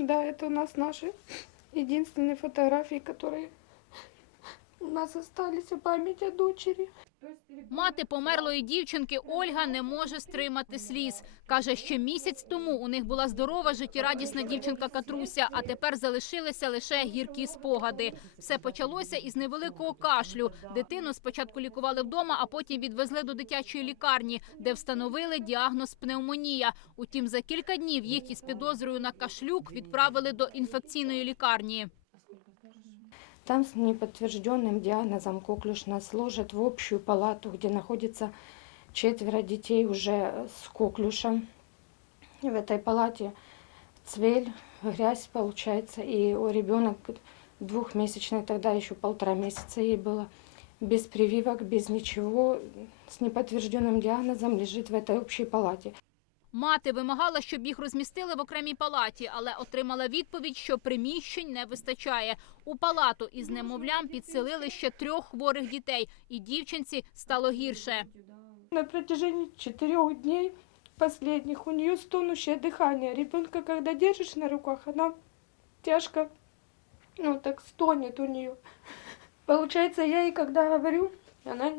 Да, это у нас наши единственные фотографии, которые у нас остались, и память о дочери. Мати померлої дівчинки Ольга не може стримати сліз. Каже, що місяць тому у них була здорова, життєрадісна дівчинка Катруся, а тепер залишилися лише гіркі спогади. Все почалося із невеликого кашлю. Дитину спочатку лікували вдома, а потім відвезли до дитячої лікарні, де встановили діагноз пневмонія. Утім, за кілька днів їх із підозрою на кашлюк відправили до інфекційної лікарні. Там с неподтвержденным диагнозом коклюш нас ложат в общую палату, где находится четверо детей уже с коклюшем. В этой палате цвель, грязь получается, и у ребенок двухмесячный, тогда еще полтора месяца ей было, без прививок, без ничего, с неподтвержденным диагнозом лежит в этой общей палате. Мати вимагала, щоб їх розмістили в окремій палаті, але отримала відповідь, що приміщень не вистачає. У палату із немовлям підселили ще трьох хворих дітей, і дівчинці стало гірше. На протяжении четырех дней последних у нее стонущее дыхание. Ребенка, когда держишь на руках, она тяжко, ну так стонет у нее. Получается, я ей когда говорю, она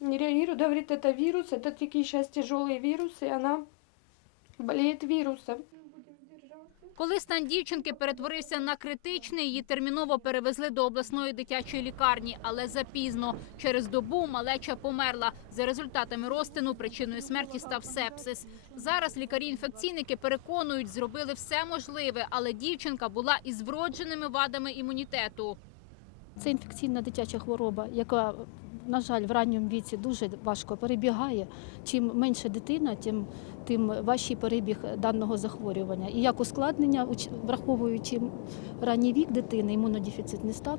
не реагирует, говорит, это вирус, это такие сейчас тяжелые вирусы, и она болеет вирусом. Коли стан дівчинки перетворився на критичний, її терміново перевезли до обласної дитячої лікарні, але запізно. Через добу малеча померла. За результатами розтину причиною смерті став сепсис. Зараз лікарі-інфекційники переконують, зробили все можливе, але дівчинка була із вродженими вадами імунітету. Це інфекційна дитяча хвороба, яка, на жаль, в ранньому віці дуже важко перебігає. Чим менше дитина, тим, тим важчий перебіг даного захворювання. І як ускладнення, враховуючи ранній вік дитини, імунодефіцитний стан,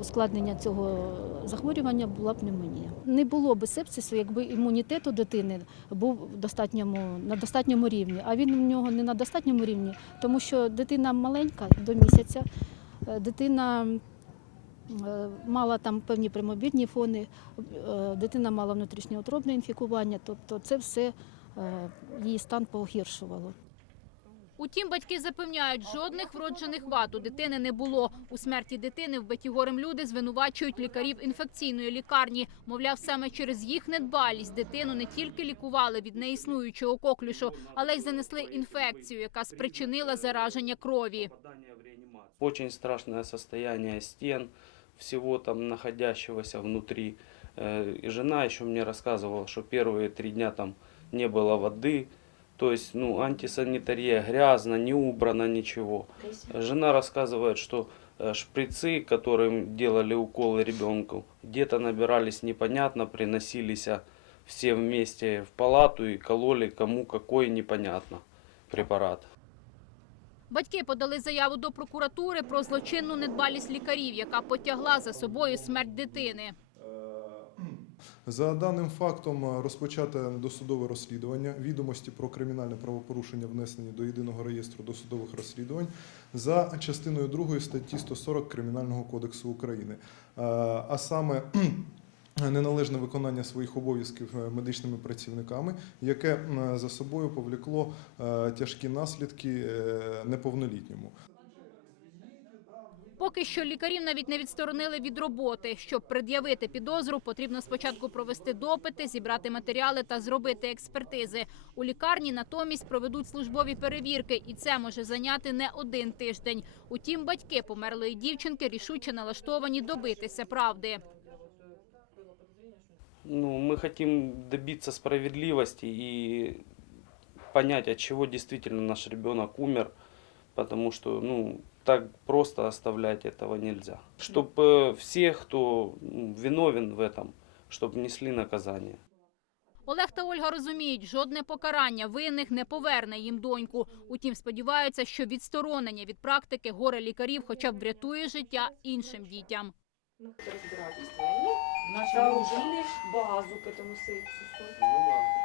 ускладнення цього захворювання була пневмонія. Не було би сепсису, якби імунітет у дитини був достатньому, на достатньому рівні. А він у нього не на достатньому рівні, тому що дитина маленька до місяця, е, дитина мала там певні примобідні фони, е, дитина мала внутрішньоутробне інфікування, тобто це все е, її стан погіршувало. Утім, батьки запевняють, жодних вроджених вад у дитини не було. У смерті дитини вбиті горем люди звинувачують лікарів інфекційної лікарні. Мовляв, саме через їх недбалість дитину не тільки лікували від неіснуючого коклюшу, але й занесли інфекцію, яка спричинила зараження крові. Очень страшное состояние стен, всего там находящегося внутри. Э, И жена еще мне рассказывала, что первые три дня там не было воды. То есть, ну, антисанитария грязно, не убрано ничего. Жена рассказывает, что э, шприцы, которым делали уколы ребенку, где-то набирались непонятно, приносились а, все вместе в палату и кололи кому какой непонятно препарат. Батьки подали заяву до прокуратури про злочинну недбалість лікарів, яка потягла за собою смерть дитини. За даним фактом е, розпочате досудове розслідування. Відомості про кримінальне правопорушення внесені до єдиного реєстру досудових розслідувань за частиною 2 статті 140 Кримінального кодексу України. Е, А саме неналежне виконання своїх обов'язків е, медичними працівниками, яке за собою повлекло е, тяжкі наслідки е, неповнолітньому. Поки що лікарів навіть не відсторонили від роботи. Щоб пред'явити підозру, потрібно спочатку провести допити, зібрати матеріали та зробити експертизи. У лікарні натомість проведуть службові перевірки, і це може зайняти не один тиждень. Утім, батьки померлої дівчинки рішуче налаштовані добитися правди Ну, мы хотим добиться справедливости и понять, от чего действительно наш ребенок умер, потому что, ну, так просто оставлять этого нельзя. Чтобы все, кто ну, виновен в этом, чтобы несли наказание. Олег та Ольга розуміють, жодне покарання винних не поверне їм доньку. Утім, сподіваються, що відсторонення від практики горе лікарів хоча б врятує життя іншим дітям. разбирательства. Они соорудили базу к этому сепсису.